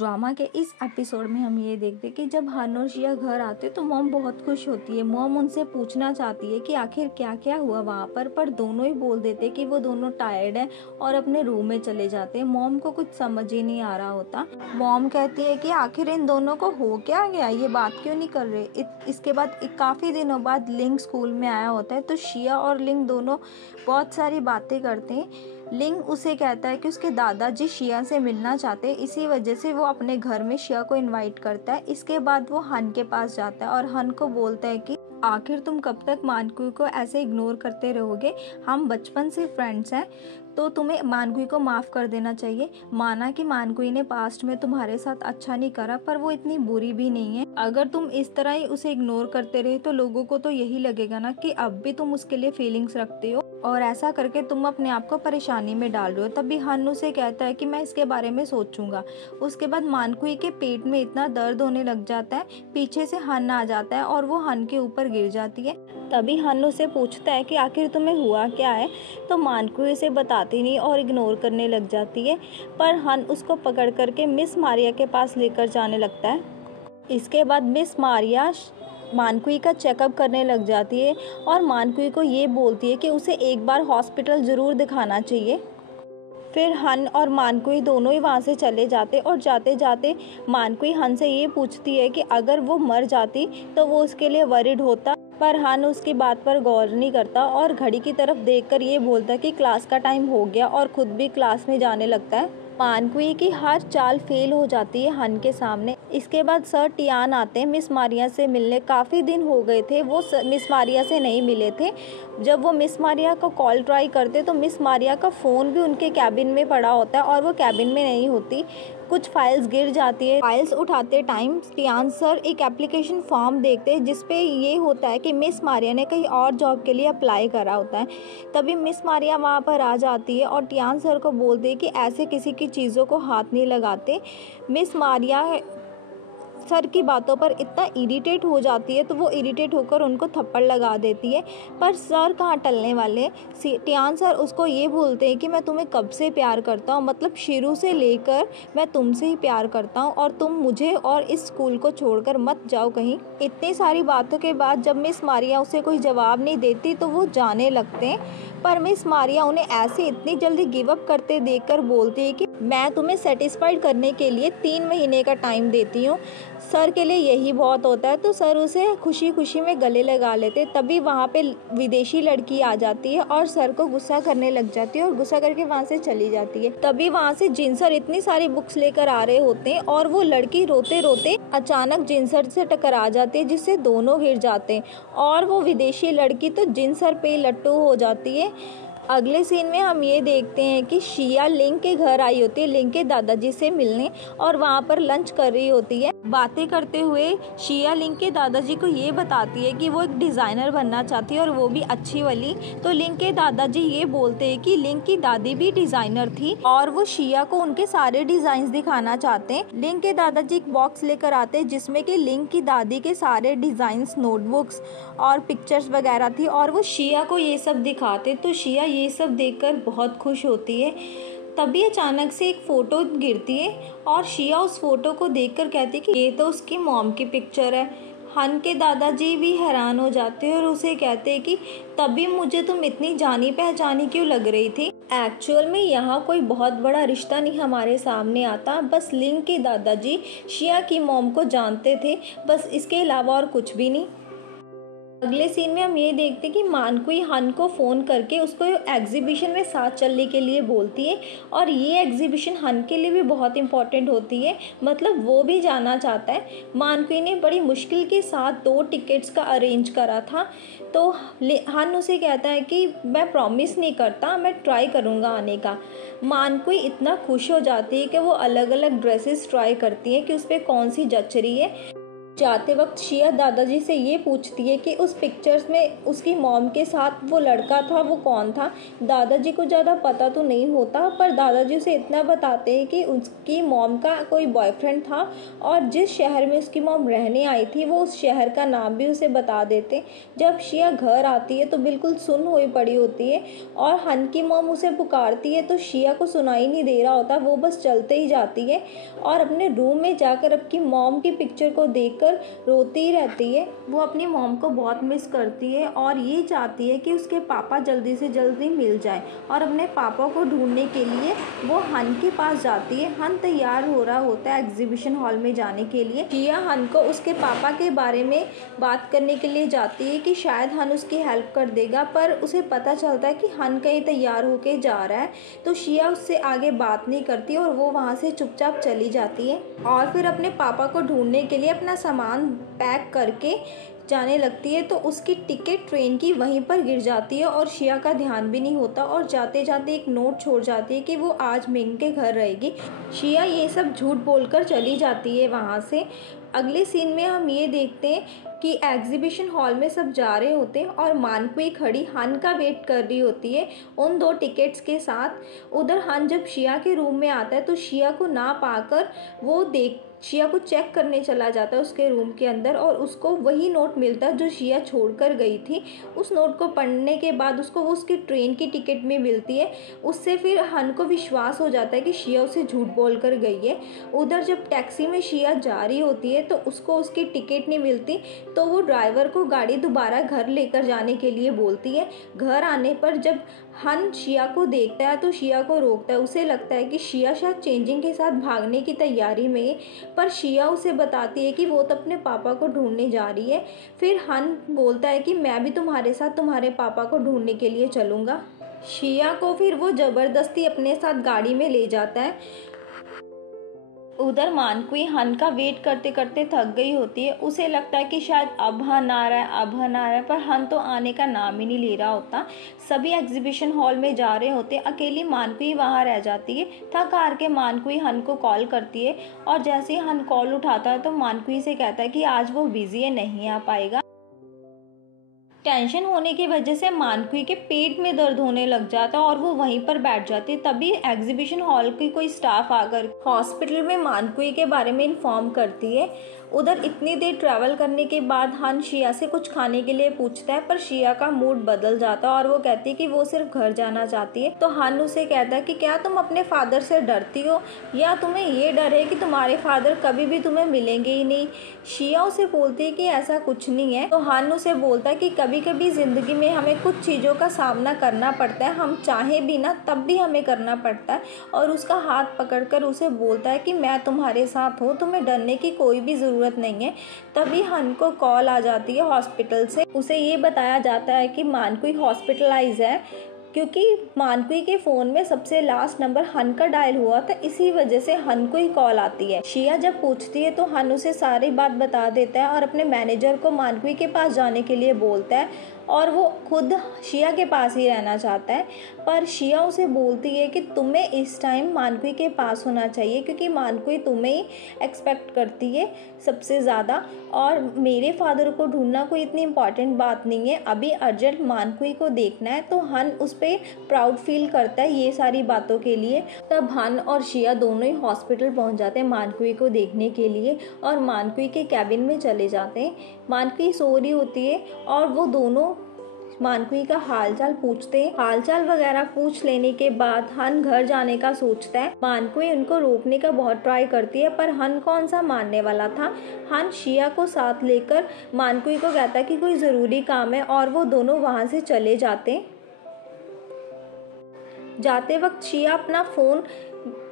Drama के इस episode में हम ये देखते हैं कि जब हन और शिया घर आते तो मॉम बहुत खुश होती है। मॉम उनसे पूछना चाहती है कि आखिर क्या क्या हुआ वहाँ पर दोनों ही बोल देते कि वो दोनों टायर्ड हैं और अपने रूम में चले जाते हैं। मॉम को कुछ समझ ही नहीं आ रहा होता। मॉम कहती है कि आखिर इन दोनों को हो क्या गया, ये बात क्यों नहीं कर रहे। इसके बाद काफ़ी दिनों बाद लिंग स्कूल में आया होता है तो शिया और लिंग दोनों बहुत सारी बातें करते हैं। लिंग उसे कहता है कि उसके दादाजी शिया से मिलना चाहते हैं, इसी वजह से वो अपने घर में शिया को इनवाइट करता है। इसके बाद वो हन के पास जाता है और हन को बोलता है कि आखिर तुम कब तक मानकुई को ऐसे इग्नोर करते रहोगे। हम बचपन से फ्रेंड्स हैं तो तुम्हें मानकुई को माफ़ कर देना चाहिए। माना कि मानकुई ने पास्ट में तुम्हारे साथ अच्छा नहीं करा पर वो इतनी बुरी भी नहीं है। अगर तुम इस तरह ही उसे इग्नोर करते रहे तो लोगों को तो यही लगेगा ना कि अब भी तुम उसके लिए फीलिंग्स रखते हो और ऐसा करके तुम अपने आप को परेशानी में डाल रहे हो। तभी हन उसे कहता है कि मैं इसके बारे में सोचूंगा। उसके बाद मानकुई के पेट में इतना दर्द होने लग जाता है, पीछे से हन आ जाता है और वो हन के ऊपर गिर जाती है। तभी हन उसे पूछता है कि आखिर तुम्हें हुआ क्या है, तो मानकुई उसे बताती नहीं और इग्नोर करने लग जाती है। पर हन उसको पकड़ करके मिस मारिया के पास लेकर जाने लगता है। इसके बाद मिस मारिया मानकुई का चेकअप करने लग जाती है और मानकुई को ये बोलती है कि उसे एक बार हॉस्पिटल ज़रूर दिखाना चाहिए। फिर हन और मानकुई दोनों ही वहाँ से चले जाते और जाते जाते मानकुई हन से ये पूछती है कि अगर वो मर जाती तो वो उसके लिए वरिड होता, पर हन उसकी बात पर गौर नहीं करता और घड़ी की तरफ देखकर ये बोलता कि क्लास का टाइम हो गया और खुद भी क्लास में जाने लगता है। मानकुई की हर चाल फेल हो जाती है हन के सामने। इसके बाद सर टियान आते हैं मिस मारिया से मिलने। काफ़ी दिन हो गए थे वो मिस मारिया से नहीं मिले थे। जब वो मिस मारिया को कॉल ट्राई करते तो मिस मारिया का फ़ोन भी उनके कैबिन में पड़ा होता है और वो कैबिन में नहीं होती। कुछ फाइल्स गिर जाती है। फाइल्स उठाते टाइम टियान सर एक एप्लीकेशन फॉर्म देखते हैं जिसपे ये होता है कि मिस मारिया ने कहीं और जॉब के लिए अप्लाई करा होता है। तभी मिस मारिया वहाँ पर आ जाती है और टियान सर को बोलती है कि ऐसे किसी की चीज़ों को हाथ नहीं लगाते। मिस मारिया सर की बातों पर इतना इरिटेट हो जाती है तो वो इरिटेट होकर उनको थप्पड़ लगा देती है। पर सर कहाँ टलने वाले। टियान सर उसको ये बोलते हैं कि मैं तुम्हें कब से प्यार करता हूँ, मतलब शुरू से लेकर मैं तुमसे ही प्यार करता हूँ और तुम मुझे और इस स्कूल को छोड़कर मत जाओ कहीं। इतनी सारी बातों के बाद जब मिस मारिया उसे कोई जवाब नहीं देती तो वो जाने लगते हैं। पर मिस मारिया उन्हें ऐसे इतनी जल्दी गिव अप करते देखकर बोलती है कि मैं तुम्हें सेटिस्फाइड करने के लिए 3 महीने का टाइम देती हूँ। सर के लिए यही बहुत होता है तो सर उसे खुशी खुशी में गले लगा लेते। तभी वहाँ पे विदेशी लड़की आ जाती है और सर को गुस्सा करने लग जाती है और गुस्सा करके वहाँ से चली जाती है। तभी वहाँ से जिनसर इतनी सारी बुक्स लेकर आ रहे होते हैं और वो लड़की रोते रोते अचानक जिनसर से टकरा जाती है जिससे दोनों गिर जाते हैं और वो विदेशी लड़की तो जिनसर पे लट्टू हो जाती है। अगले सीन में हम ये देखते हैं कि शिया लिंग के घर आई होती है लिंग के दादाजी से मिलने और वहाँ पर लंच कर रही होती है। बातें करते हुए शिया लिंग के दादाजी को ये बताती है कि वो एक डिज़ाइनर बनना चाहती है और वो भी अच्छी वाली। तो लिंग के दादाजी ये बोलते हैं कि लिंग की दादी भी डिज़ाइनर थी और वो शिया को उनके सारे डिज़ाइंस दिखाना चाहते हैं। लिंग के दादाजी एक बॉक्स लेकर आते हैं जिसमें कि लिंग की दादी के सारे डिज़ाइंस, नोटबुक्स और पिक्चर्स वगैरह थी और वो शिया को ये सब दिखाते तो शिया ये सब देखकर बहुत खुश होती है। तभी अचानक से एक फ़ोटो गिरती है और शिया उस फोटो को देखकर कहती है कि ये तो उसकी मॉम की पिक्चर है। हन के दादाजी भी हैरान हो जाते हैं और उसे कहते हैं कि तभी मुझे तुम इतनी जानी पहचानी क्यों लग रही थी। एक्चुअल में यहाँ कोई बहुत बड़ा रिश्ता नहीं हमारे सामने आता, बस लिंग के दादाजी शिया की मॉम को जानते थे, बस इसके अलावा और कुछ भी नहीं। अगले सीन में हम ये देखते हैं कि मानकुई हन को फ़ोन करके उसको एग्जीबिशन में साथ चलने के लिए बोलती है और ये एग्जीबिशन हन के लिए भी बहुत इम्पोर्टेंट होती है, मतलब वो भी जाना चाहता है। मानकुई ने बड़ी मुश्किल के साथ 2 टिकट्स का अरेंज करा था तो हन उसे कहता है कि मैं प्रॉमिस नहीं करता, मैं ट्राई करूँगा आने का। मानकुई इतना खुश हो जाती है कि वो अलग अलग ड्रेसेस ट्राई करती है कि उस पर कौन सी जच रही है। जाते वक्त शिया दादाजी से ये पूछती है कि उस पिक्चर्स में उसकी मॉम के साथ वो लड़का था, वो कौन था। दादाजी को ज़्यादा पता तो नहीं होता, पर दादाजी उसे इतना बताते हैं कि उसकी मॉम का कोई बॉयफ्रेंड था और जिस शहर में उसकी मॉम रहने आई थी वो उस शहर का नाम भी उसे बता देते। जब शिया घर आती है तो बिल्कुल सुन्न हुई पड़ी होती है और हन की मॉम उसे पुकारती है तो शिया को सुनाई नहीं दे रहा होता, वो बस चलते ही जाती है और अपने रूम में जाकर अपनी मॉम की पिक्चर को देखकर रोती ही रहती है। वो अपनी मॉम को बहुत मिस करती है और ये चाहती है कि उसके पापा जल्दी से जल्दी मिल जाए और अपने पापा को ढूंढने के लिए वो हन के पास जाती है। हन तैयार हो रहा होता है एग्जीबिशन हॉल में जाने के लिए। शिया हन को उसके पापा के बारे में बात करने के लिए जाती है कि शायद हन उसकी हेल्प कर देगा, पर उसे पता चलता है कि हन कहीं तैयार होके जा रहा है, तो शिया उससे आगे बात नहीं करती और वो वहाँ से चुपचाप चली जाती है और फिर अपने पापा को ढूंढने के लिए अपना सामान पैक करके जाने लगती है। तो उसकी टिकट ट्रेन की वहीं पर गिर जाती है और शिया का ध्यान भी नहीं होता और जाते जाते एक नोट छोड़ जाती है कि वो आज मिंग के घर रहेगी। शिया ये सब झूठ बोलकर चली जाती है वहाँ से। अगले सीन में हम ये देखते हैं कि एग्जीबिशन हॉल में सब जा रहे होते हैं और मानकुई खड़ी हन का वेट कर रही होती है उन 2 टिकट्स के साथ। उधर हन जब शिया के रूम में आता है तो शिया को ना पाकर वो शिया को चेक करने चला जाता है उसके रूम के अंदर और उसको वही नोट मिलता है जो शिया छोड़कर गई थी। उस नोट को पढ़ने के बाद उसको वो उसकी ट्रेन की टिकट भी मिलती है। उससे फिर हन को विश्वास हो जाता है कि शिया उसे झूठ बोल कर गई है। उधर जब टैक्सी में शिया जा रही होती है तो उसको उसकी टिकट नहीं मिलती, तो वो ड्राइवर को गाड़ी दोबारा घर लेकर जाने के लिए बोलती है। घर आने पर जब हन शिया को देखता है तो शिया को रोकता है। उसे लगता है कि शिया शायद चेंजिंग के साथ भागने की तैयारी में है, पर शिया उसे बताती है कि वो तो अपने पापा को ढूंढने जा रही है। फिर हन बोलता है कि मैं भी तुम्हारे साथ तुम्हारे पापा को ढूंढने के लिए चलूँगा। शिया को फिर वो ज़बरदस्ती अपने साथ गाड़ी में ले जाता है। उधर मानकुई हन का वेट करते करते थक गई होती है। उसे लगता है कि शायद अब हन आ रहा है, अब हन आ रहा है, पर हन तो आने का नाम ही नहीं ले रहा होता। सभी एग्जीबिशन हॉल में जा रहे होते, अकेली मानकुई वहाँ रह जाती है। थक हार के मानकुई हन को कॉल करती है और जैसे ही हन कॉल उठाता है तो मानकुई से कहता है कि आज वो बिजी है, नहीं आ पाएगा। टेंशन होने की वजह से मानकुई के पेट में दर्द होने लग जाता है और वो वहीं पर बैठ जाती है। तभी एग्जीबिशन हॉल की कोई स्टाफ आकर हॉस्पिटल में मानकुई के बारे में इन्फॉर्म करती है। उधर इतनी देर ट्रैवल करने के बाद हन शिया से कुछ खाने के लिए पूछता है, पर शिया का मूड बदल जाता है और वो कहती है कि वो सिर्फ घर जाना चाहती है। तो हन उसे कहता है कि क्या तुम अपने फादर से डरती हो या तुम्हें ये डर है कि तुम्हारे फादर कभी भी तुम्हें मिलेंगे ही नहीं। शिया उसे बोलती है कि ऐसा कुछ नहीं है। तो हन उसे बोलता है कि कभी कभी ज़िंदगी में हमें कुछ चीज़ों का सामना करना पड़ता है, हम चाहे भी ना तब भी हमें करना पड़ता है। और उसका हाथ पकड़कर उसे बोलता है कि मैं तुम्हारे साथ हूँ, तुम्हें डरने की कोई भी ज़रूरत नहीं है। तभी हन को कॉल आ जाती है हॉस्पिटल से। उसे ये बताया जाता है कि मानकुई हॉस्पिटलाइज है, क्योंकि मानकुई के फ़ोन में सबसे लास्ट नंबर हन का डायल हुआ था, इसी वजह से हन को ही कॉल आती है। शिया जब पूछती है तो हन उसे सारी बात बता देता है और अपने मैनेजर को मानकुई के पास जाने के लिए बोलता है और वो खुद शिया के पास ही रहना चाहता है। पर शिया उसे बोलती है कि तुम्हें इस टाइम मानकुई के पास होना चाहिए, क्योंकि मानकुई तुम्हें ही एक्सपेक्ट करती है सबसे ज़्यादा और मेरे फादर को ढूंढना कोई इतनी इम्पॉर्टेंट बात नहीं है, अभी अर्जेंट मानकुई को देखना है। तो हन उस पर प्राउड फील करता है ये सारी बातों के लिए। तब हन और शिया दोनों ही हॉस्पिटल पहुंच जाते हैं मानकुई को देखने के लिए और मानकुई के कैबिन में चले जाते हैं। मानकुई सो रही होती है और वो दोनों मानकुई का हालचाल पूछते हैं। हालचाल वगैरह पूछ लेने के बाद हन घर जाने का सोचता है। मानकुई उनको रोकने का बहुत ट्राई करती है, पर हन कौन सा मानने वाला था। हन शिया को साथ लेकर मानकुई को कहता है कि कोई ज़रूरी काम है और वो दोनों वहाँ से चले जाते। जाते वक्त शिया अपना फ़ोन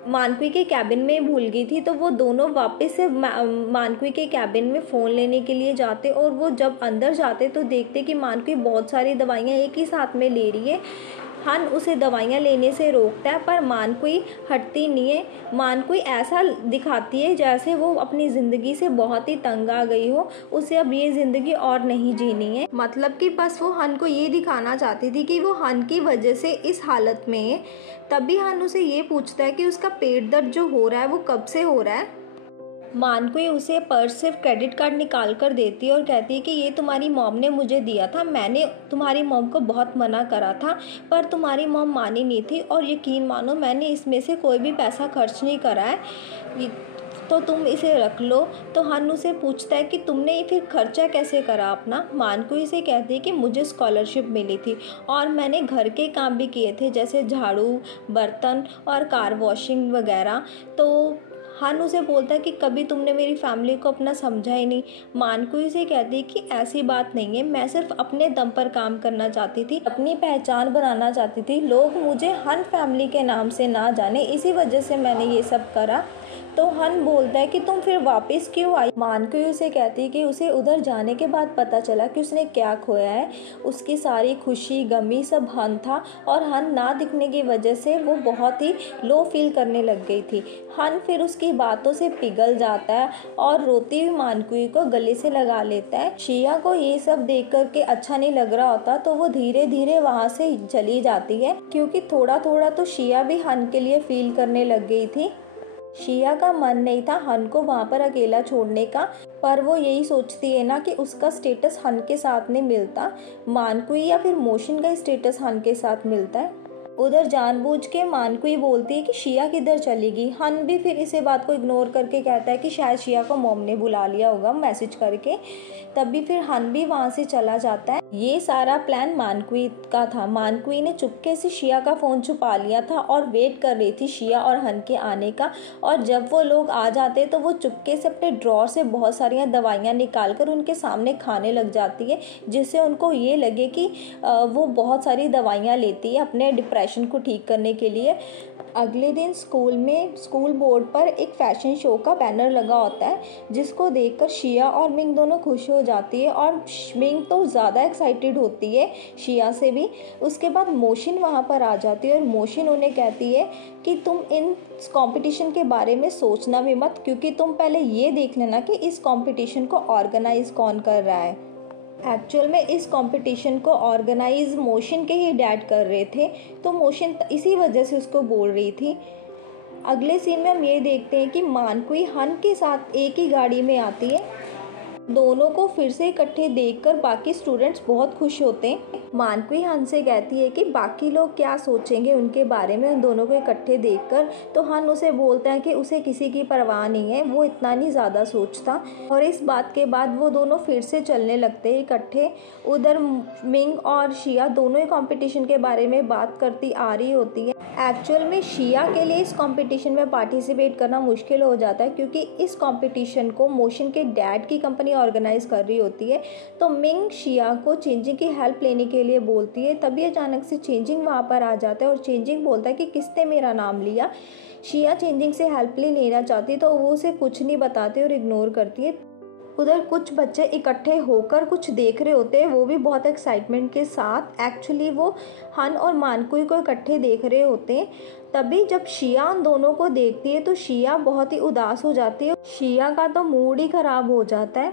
मानकुई के कैबिन में भूल गई थी, तो वो दोनों वापस से मानकुई के कैबिन में फ़ोन लेने के लिए जाते और वो जब अंदर जाते तो देखते कि मानकुई बहुत सारी दवाइयाँ एक ही साथ में ले रही है। हन उसे दवाइयाँ लेने से रोकता है, पर मानकुई हटती नहीं है। मानकुई ऐसा दिखाती है जैसे वो अपनी ज़िंदगी से बहुत ही तंग आ गई हो, उसे अब ये ज़िंदगी और नहीं जीनी है। मतलब कि बस वो हन को ये दिखाना चाहती थी कि वो हन की वजह से इस हालत में है। तभी हन उसे ये पूछता है कि उसका पेट दर्द जो हो रहा है वो कब से हो रहा है। मानकुई उसे पर्स से क्रेडिट कार्ड निकाल कर देती है और कहती है कि ये तुम्हारी मॉम ने मुझे दिया था, मैंने तुम्हारी मॉम को बहुत मना करा था पर तुम्हारी मॉम मानी नहीं थी और यकीन मानो मैंने इसमें से कोई भी पैसा खर्च नहीं करा है, तो तुम इसे रख लो। तो हन उसे पूछता है कि तुमने ये फिर खर्चा कैसे करा अपना। मानकुई से कहती है कि मुझे स्कॉलरशिप मिली थी और मैंने घर के काम भी किए थे जैसे झाड़ू, बर्तन और कार वॉशिंग वगैरह। तो हन उसे बोलता है कि कभी तुमने मेरी फैमिली को अपना समझा ही नहीं। मानकुई से कहती है कि ऐसी बात नहीं है, मैं सिर्फ अपने दम पर काम करना चाहती थी, अपनी पहचान बनाना चाहती थी, लोग मुझे हन फैमिली के नाम से ना जाने, इसी वजह से मैंने ये सब करा। तो हन बोलता है कि तुम फिर वापस क्यों आई। मानकुई उसे कहती है कि उसे उधर जाने के बाद पता चला कि उसने क्या खोया है। उसकी सारी खुशी गमी सब हन था और हन ना दिखने की वजह से वो बहुत ही लो फील करने लग गई थी। हन फिर उसकी बातों से पिघल जाता है और रोती हुई मानकुई को गले से लगा लेता है। शिया को ये सब देख कर के अच्छा नहीं लग रहा होता तो वो धीरे धीरे वहाँ से चली जाती है, क्योंकि थोड़ा थोड़ा तो शिया भी हन के लिए फील करने लग गई थी। शिया का मन नहीं था हन को वहाँ पर अकेला छोड़ने का, पर वो यही सोचती है ना कि उसका स्टेटस हन के साथ नहीं मिलता, मानकुई या फिर मोशिन का स्टेटस हन के साथ मिलता है। उधर जानबूझ के मानकुई बोलती है कि शिया किधर चलेगी। हन भी फिर इसे बात को इग्नोर करके कहता है कि शायद शिया को मॉम ने बुला लिया होगा मैसेज करके। तभी फिर हन भी वहाँ से चला जाता है। ये सारा प्लान मानकुई का था। मानकुई ने चुपके से शिया का फ़ोन छुपा लिया था और वेट कर रही थी शिया और हन के आने का। और जब वो लोग आ जाते तो वो चुपके से अपने ड्रॉर से बहुत सारी दवाइयाँ निकाल कर उनके सामने खाने लग जाती है, जिससे उनको ये लगे कि वो बहुत सारी दवाइयाँ लेती है अपने डिप्रेशन को ठीक करने के लिए। अगले दिन स्कूल बोर्ड पर एक फैशन शो का बैनर लगा होता है, जिसको देखकर शिया और मिंग दोनों खुश हो जाती है और मिंग तो ज़्यादा एक्साइटेड होती है शिया से भी। उसके बाद मोशिन वहाँ पर आ जाती है और मोशिन उन्हें कहती है कि तुम इन कंपटीशन के बारे में सोचना भी मत, क्योंकि तुम पहले ये देख लेना कि इस कंपटीशन को ऑर्गेनाइज कौन कर रहा है। एक्चुअल में इस कंपटीशन को ऑर्गेनाइज मोशिन के ही डैड कर रहे थे, तो मोशिन इसी वजह से उसको बोल रही थी। अगले सीन में हम ये देखते हैं कि मानकुई हन के साथ एक ही गाड़ी में आती है। दोनों को फिर से इकट्ठे देखकर बाकी स्टूडेंट्स बहुत खुश होते हैं। मानकुई हन से कहती है कि बाकी लोग क्या सोचेंगे उनके बारे में उन दोनों को इकट्ठे देखकर। तो हन उसे बोलता है कि उसे किसी की परवाह नहीं है, वो इतना नहीं ज़्यादा सोचता। और इस बात के बाद वो दोनों फिर से चलने लगते हैं इकट्ठे। उधर मिंग और शिया दोनों ही कंपटीशन के बारे में बात करती आ रही होती है। एक्चुअल में शिया के लिए इस कंपटीशन में पार्टिसिपेट करना मुश्किल हो जाता है, क्योंकि इस कंपटीशन को मोशिन के डैड की कंपनी ऑर्गेनाइज कर रही होती है। तो मिंग शिया को चेंजिंग की हेल्प लेने के लिए बोलती है। तभी अचानक से चेंजिंग वहाँ पर आ जाता है और चेंजिंग बोलता है कि किसने मेरा नाम लिया। शिया चेंजिंग से हेल्प लेना चाहती तो वो उसे कुछ नहीं बताती और इग्नोर करती है। उधर कुछ बच्चे इकट्ठे होकर कुछ देख रहे होते हैं, वो भी बहुत एक्साइटमेंट के साथ। एक्चुअली वो हन और मानकुई को इकट्ठे देख रहे होते हैं। तभी जब शिया उन दोनों को देखती है तो शिया बहुत ही उदास हो जाती है। शिया का तो मूड ही खराब हो जाता है।